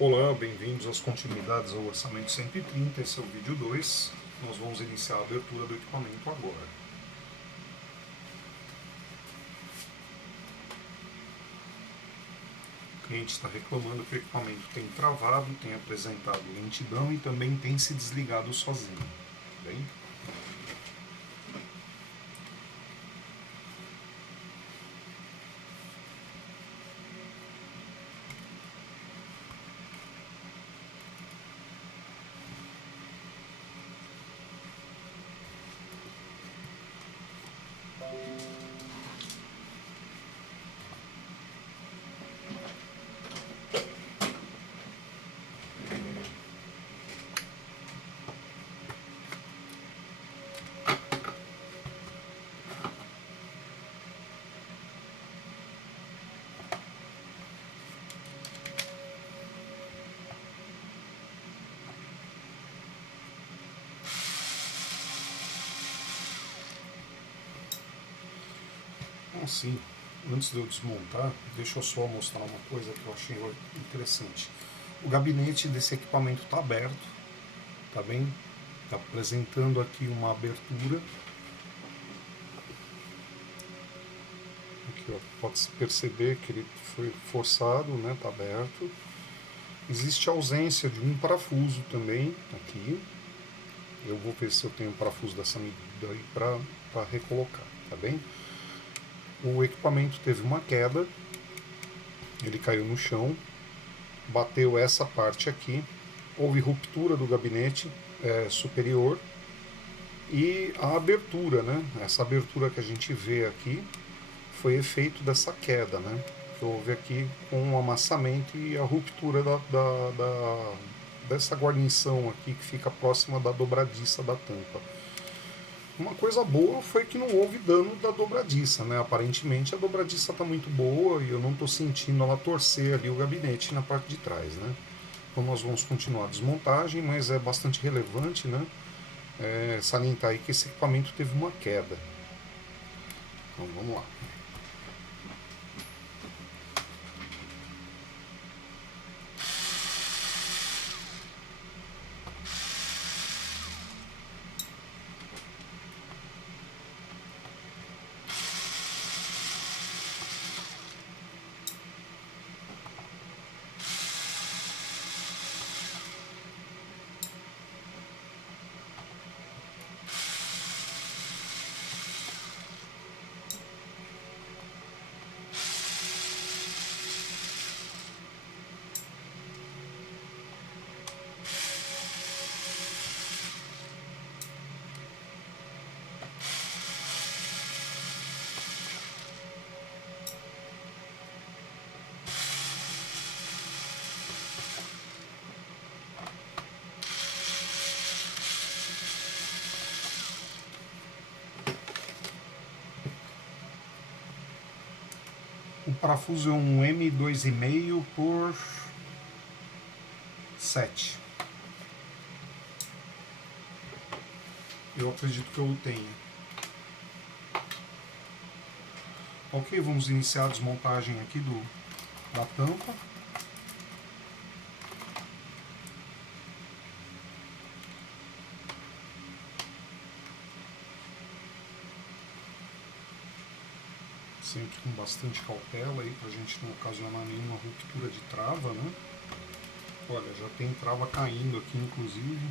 Olá, bem-vindos às continuidades ao Orçamento 130, esse é o vídeo 2. Nós vamos iniciar a abertura do equipamento agora. O cliente está reclamando que o equipamento tem travado, tem apresentado lentidão e também tem se desligado sozinho. Bem? Assim, antes de eu desmontar, deixa eu só mostrar uma coisa que eu achei interessante. O gabinete desse equipamento está aberto, tá bem? Está apresentando aqui uma abertura. Aqui, ó, pode-se perceber que ele foi forçado, né? Está aberto. Existe a ausência de um parafuso também aqui. Eu vou ver se eu tenho um parafuso dessa medida aí para recolocar, tá bem? O equipamento teve uma queda, ele caiu no chão, bateu essa parte aqui, houve ruptura do gabinete superior e a abertura, né? Essa abertura que a gente vê aqui foi efeito dessa queda, né? Que houve aqui com o amassamento e a ruptura dessa guarnição aqui que fica próxima da dobradiça da tampa. Uma coisa boa foi que não houve dano da dobradiça, né? Aparentemente a dobradiça está muito boa e eu não estou sentindo ela torcer ali o gabinete na parte de trás, né? Então nós vamos continuar a desmontagem, mas é bastante relevante, né? Salientar aí que esse equipamento teve uma queda. Então vamos lá. O parafuso é um M2,5 por 7. Eu acredito que eu o tenha. Ok, vamos iniciar a desmontagem aqui da tampa. Sempre com bastante cautela aí pra gente não ocasionar nenhuma ruptura de trava, né? Olha, já tem trava caindo aqui inclusive.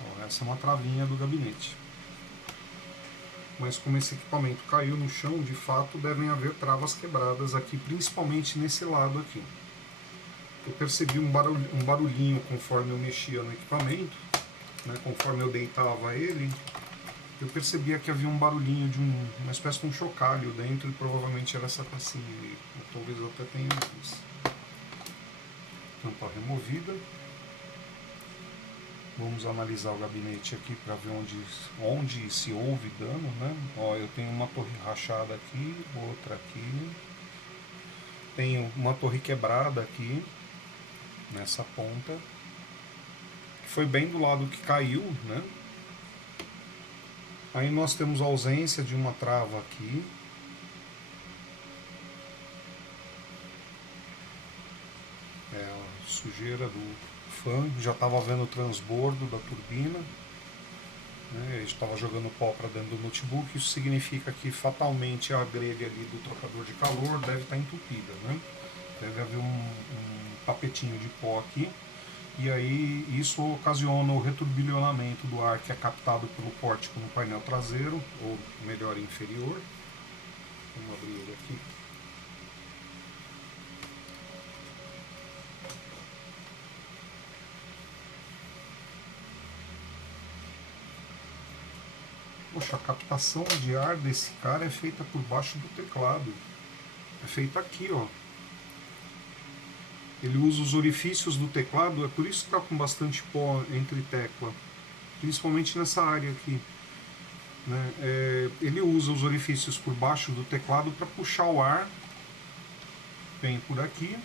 Ó, essa é uma travinha do gabinete. Mas como esse equipamento caiu no chão, de fato devem haver travas quebradas aqui, principalmente nesse lado aqui. Eu percebi um barulhinho conforme eu mexia no equipamento, né? Conforme eu deitava ele, eu percebia que havia um barulhinho de uma espécie de um chocalho dentro e provavelmente era essa pecinha aí. Ou talvez eu até tenha visto. Tampa removida. Vamos analisar o gabinete aqui para ver onde se houve dano, né? Ó, eu tenho uma torre rachada aqui, outra aqui. Tenho uma torre quebrada aqui, nessa ponta. Foi bem do lado que caiu, né? Aí nós temos a ausência de uma trava aqui. sujeira do fã, já estava vendo o transbordo da turbina, né? Estava jogando pó para dentro do notebook. Isso significa que fatalmente a grelha ali do trocador de calor deve estar entupida, né? Deve haver um tapetinho de pó aqui, e aí isso ocasiona o returbilhonamento do ar que é captado pelo pórtico no painel traseiro, ou melhor, inferior. Vamos abrir ele aqui. Poxa, a captação de ar desse cara é feita por baixo do teclado. É feita aqui, ó. Ele usa os orifícios do teclado, é por isso que está com bastante pó entre tecla, principalmente nessa área aqui. Né? Ele usa os orifícios por baixo do teclado para puxar o ar, vem por aqui,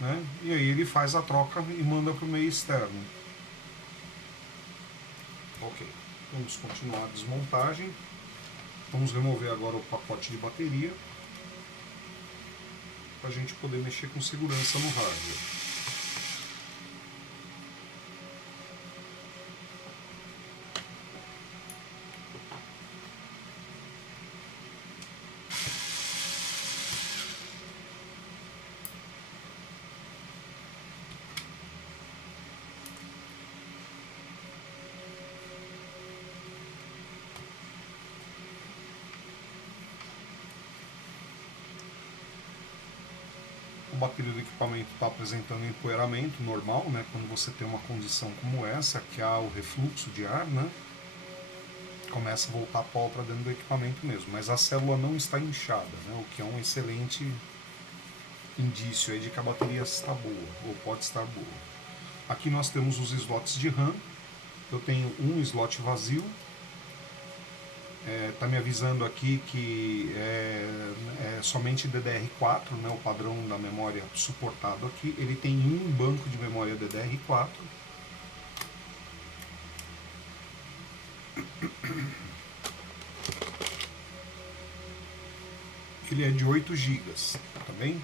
né? E aí ele faz a troca e manda para o meio externo. Ok, vamos continuar a desmontagem. Vamos remover agora o pacote de bateria, para a gente poder mexer com segurança no hardware. A bateria do equipamento está apresentando empoeiramento normal, né? Quando você tem uma condição como essa, que há o refluxo de ar, né? Começa a voltar pó para dentro do equipamento mesmo, mas a célula não está inchada, né? O que é um excelente indício aí de que a bateria está boa, ou pode estar boa. Aqui nós temos os slots de RAM. Eu tenho um slot vazio. Está me avisando aqui que é somente DDR4, né, o padrão da memória suportado aqui. Ele tem um banco de memória DDR4. Ele é de 8 GB, tá bem?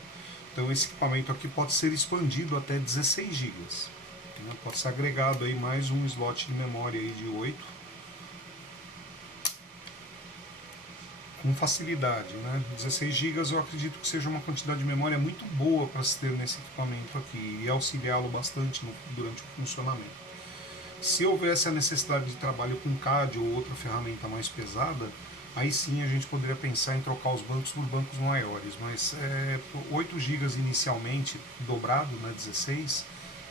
Então esse equipamento aqui pode ser expandido até 16 GB. Né? Pode ser agregado aí mais um slot de memória aí de 8. Com facilidade, né? 16 GB eu acredito que seja uma quantidade de memória muito boa para se ter nesse equipamento aqui e auxiliá-lo bastante durante o funcionamento. Se houvesse a necessidade de trabalho com CAD ou outra ferramenta mais pesada, aí sim a gente poderia pensar em trocar os bancos por bancos maiores, mas 8 GB inicialmente, dobrado, né, 16,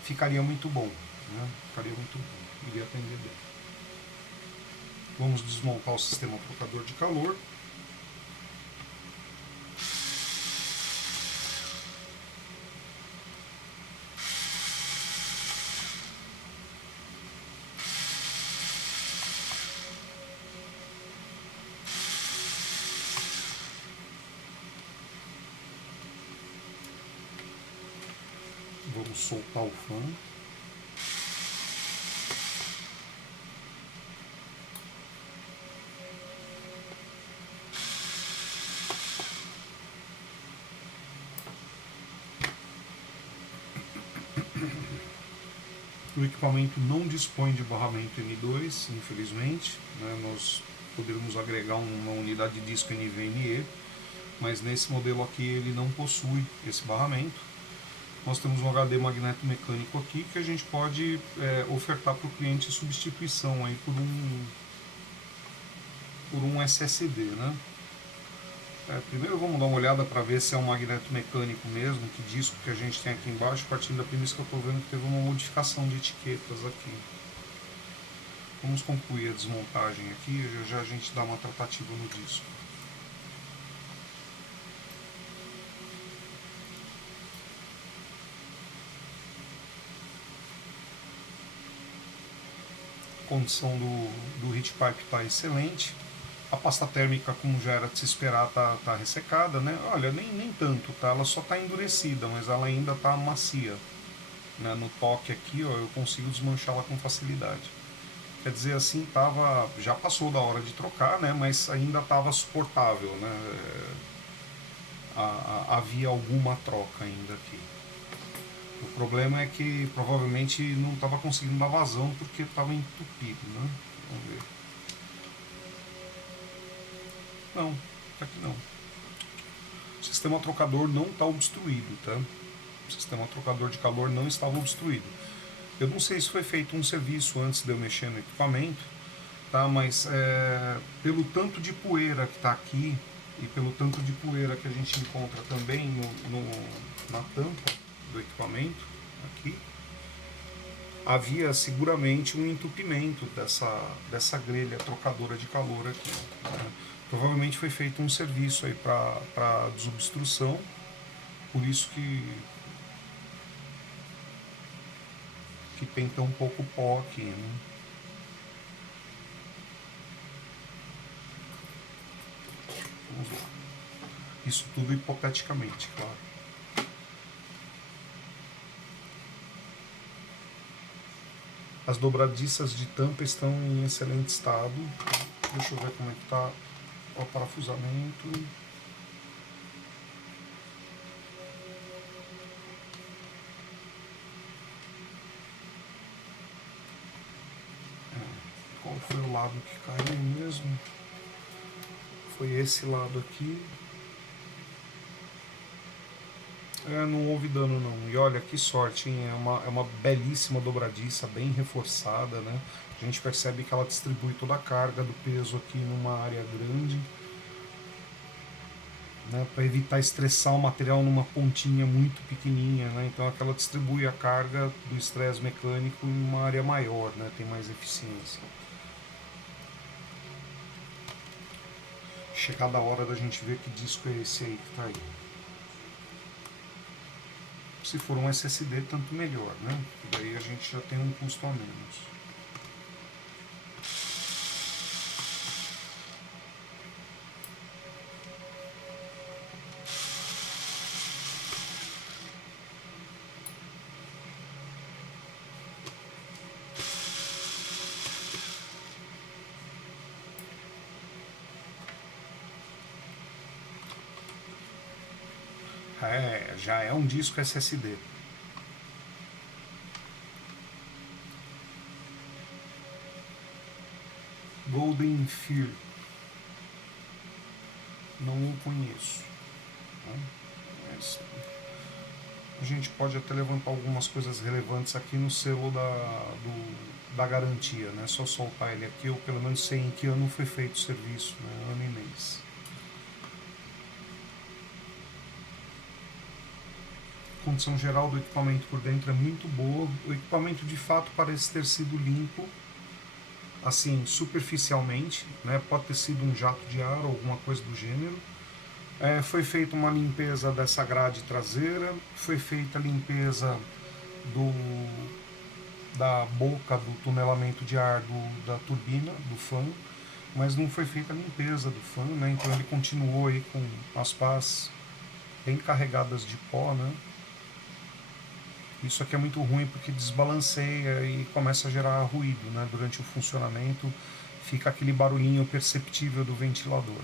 ficaria muito bom, né? Ficaria muito bom, iria atender bem. Vamos desmontar o sistema trocador de calor. Vamos soltar o fã. O equipamento não dispõe de barramento M2, infelizmente, né? Nós poderíamos agregar uma unidade de disco NVMe, mas nesse modelo aqui ele não possui esse barramento. Nós temos um HD magneto mecânico aqui que a gente pode ofertar para o cliente substituição aí por um SSD, né? Primeiro vamos dar uma olhada para ver se é um magneto mecânico mesmo, que disco que a gente tem aqui embaixo, partindo da premissa que eu estou vendo que teve uma modificação de etiquetas aqui. Vamos concluir a desmontagem aqui e já a gente dá uma tratativa no disco. A condição do heat pipe está excelente. A pasta térmica, como já era de se esperar, tá ressecada, né? Olha, nem tanto, tá? Ela só está endurecida, mas ela ainda está macia. Né? No toque aqui, ó, eu consigo desmanchá-la com facilidade. Quer dizer, assim, já passou da hora de trocar, né? Mas ainda estava suportável, né? Havia alguma troca ainda aqui. O problema é que provavelmente não estava conseguindo dar vazão porque estava entupido, né? Vamos ver. Não, tá aqui não. O sistema trocador não está obstruído, tá? O sistema trocador de calor não estava obstruído. Eu não sei se foi feito um serviço antes de eu mexer no equipamento, tá? Mas pelo tanto de poeira que está aqui e pelo tanto de poeira que a gente encontra também na tampa do equipamento, aqui, havia seguramente um entupimento dessa grelha trocadora de calor aqui. Né? Provavelmente foi feito um serviço aí para desobstrução, por isso que tem tão pouco pó aqui. Né? Vamos lá. Isso tudo hipoteticamente, claro. As dobradiças de tampa estão em excelente estado. Deixa eu ver como é que está o parafusamento. Qual foi o lado que caiu mesmo? Foi esse lado aqui. Não houve dano não. E olha que sorte, hein? É uma belíssima dobradiça, bem reforçada, né? A gente percebe que ela distribui toda a carga do peso aqui numa área grande, né? Para evitar estressar o material numa pontinha muito pequenininha, né? Então aquela distribui a carga do estresse mecânico em uma área maior, né? Tem mais eficiência. Chegada a hora da gente ver que disco é esse aí que tá aí. Se for um SSD, tanto melhor, né? Daí a gente já tem um custo a menos. Já é um disco SSD. Golden Fear. Não o conheço. Mas a gente pode até levantar algumas coisas relevantes aqui no selo da garantia, né? Só soltar ele aqui, ou pelo menos sei em que ano foi feito o serviço, né? Ano e mês. A condição geral do equipamento por dentro é muito boa. O equipamento de fato parece ter sido limpo, assim, superficialmente, né? Pode ter sido um jato de ar ou alguma coisa do gênero. Foi feita uma limpeza dessa grade traseira, foi feita a limpeza da boca do tunelamento de ar da turbina, do fã, mas não foi feita a limpeza do fã, né? Então ele continuou aí com as pás bem carregadas de pó, né? Isso aqui é muito ruim porque desbalanceia e começa a gerar ruído, né? Durante o funcionamento fica aquele barulhinho perceptível do ventilador.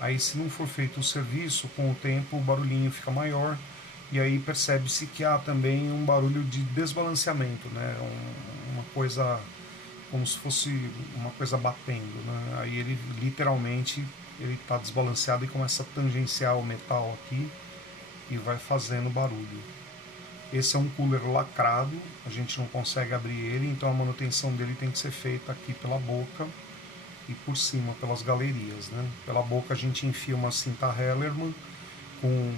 Aí se não for feito o serviço, com o tempo o barulhinho fica maior e aí percebe-se que há também um barulho de desbalanceamento, né? Uma coisa como se fosse uma coisa batendo, né? Aí ele literalmente ele está desbalanceado e começa a tangenciar o metal aqui e vai fazendo barulho. Esse é um cooler lacrado, a gente não consegue abrir ele, então a manutenção dele tem que ser feita aqui pela boca e por cima, pelas galerias. Né? Pela boca a gente enfia uma cinta Hellerman com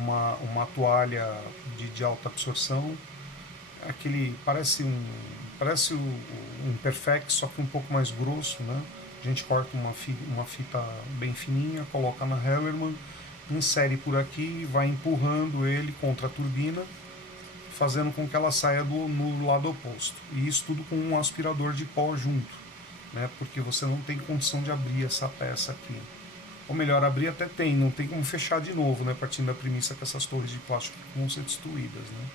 uma toalha de alta absorção. Aquele parece um Perfect, só que um pouco mais grosso. Né? A gente corta uma fita bem fininha, coloca na Hellerman, insere por aqui e vai empurrando ele contra a turbina, fazendo com que ela saia no lado oposto. E isso tudo com um aspirador de pó junto, né? Porque você não tem condição de abrir essa peça aqui. Ou melhor, abrir até tem, não tem como fechar de novo, né? Partindo da premissa que essas torres de plástico vão ser destruídas, né?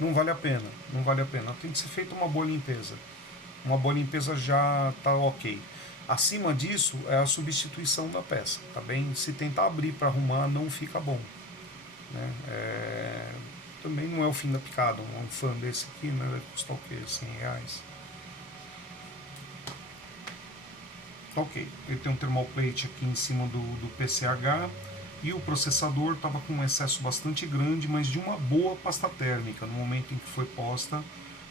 Não vale a pena, não vale a pena. Tem que ser feita uma boa limpeza. Uma boa limpeza já está ok. Acima disso é a substituição da peça, tá bem? Se tentar abrir para arrumar, não fica bom, né? Também não é o fim da picada. Um fã desse aqui, né, vai custar o quê? R$100. Ok, ele tem um thermal plate aqui em cima do PCH e o processador estava com um excesso bastante grande, mas de uma boa pasta térmica. No momento em que foi posta,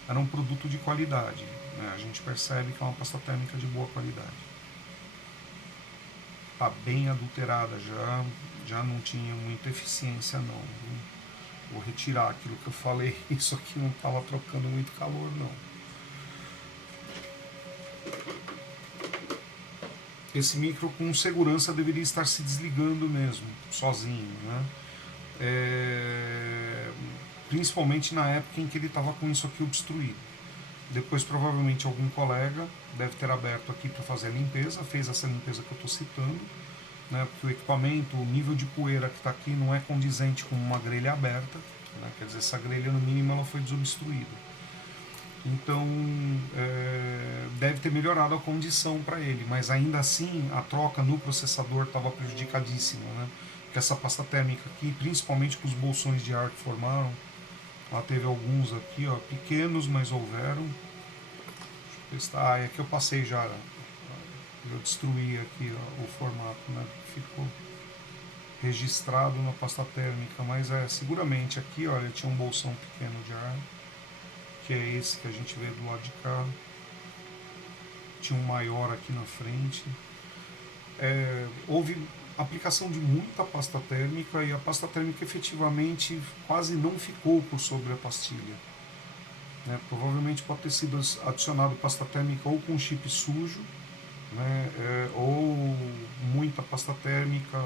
era um produto de qualidade, né? A gente percebe que é uma pasta térmica de boa qualidade. Está bem adulterada já não tinha muita eficiência não. Vou retirar aquilo que eu falei, isso aqui não estava trocando muito calor não. Esse micro com segurança deveria estar se desligando mesmo, sozinho, né? Principalmente na época em que ele estava com isso aqui obstruído. Depois provavelmente algum colega deve ter aberto aqui para fazer a limpeza, fez essa limpeza que eu estou citando, né? Porque o equipamento, o nível de poeira que está aqui não é condizente com uma grelha aberta, né? Quer dizer, essa grelha no mínimo ela foi desobstruída. Então deve ter melhorado a condição para ele, mas ainda assim a troca no processador estava prejudicadíssima, né? Porque essa pasta térmica aqui, principalmente com os bolsões de ar que formaram, ela teve alguns aqui, ó, pequenos, mas houveram. Deixa eu ver, é que eu passei já, eu destruí aqui ó, o formato, né? Ficou registrado na pasta térmica, mas seguramente aqui, olha, tinha um bolsão pequeno de ar, que é esse que a gente vê do lado de cá. Tinha um maior aqui na frente. Houve aplicação de muita pasta térmica e a pasta térmica efetivamente quase não ficou por sobre a pastilha. Né? Provavelmente pode ter sido adicionado pasta térmica ou com chip sujo, né? Ou muita pasta térmica.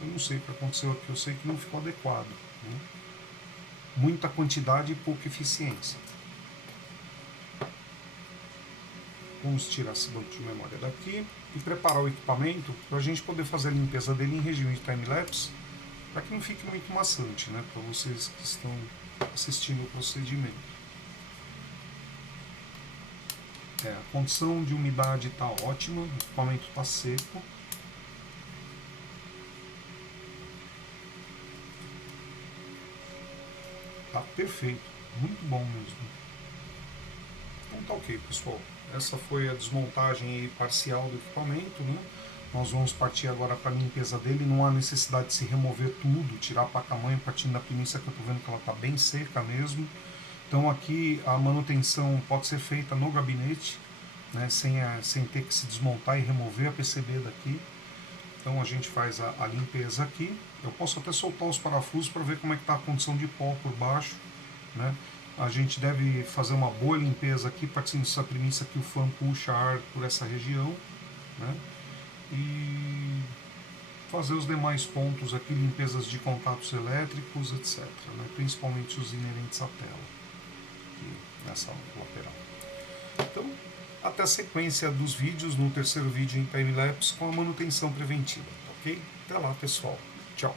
Eu não sei o que aconteceu aqui, eu sei que não ficou adequado. Né? Muita quantidade e pouca eficiência. Vamos tirar esse banco de memória daqui e preparar o equipamento para a gente poder fazer a limpeza dele em regime de time-lapse, para que não fique muito maçante, né, para vocês que estão assistindo o procedimento. A condição de umidade está ótima, o equipamento está seco. Tá perfeito, muito bom mesmo. Então tá ok, pessoal. Essa foi a desmontagem parcial do equipamento, né? Nós vamos partir agora para a limpeza dele. Não há necessidade de se remover tudo, tirar a placa-mãe, partindo da premissa que eu estou vendo que ela está bem seca mesmo. Então aqui a manutenção pode ser feita no gabinete, né? Sem ter que se desmontar e remover a PCB daqui. Então a gente faz a limpeza aqui. Eu posso até soltar os parafusos para ver como é que está a condição de pó por baixo, né? A gente deve fazer uma boa limpeza aqui, partindo dessa premissa que o fã puxa ar por essa região, né? E fazer os demais pontos aqui, limpezas de contatos elétricos, etc. Né? Principalmente os inerentes à tela, aqui nessa lateral. Então, até a sequência dos vídeos, no terceiro vídeo em time-lapse com a manutenção preventiva, ok? Até lá, pessoal. Tchau.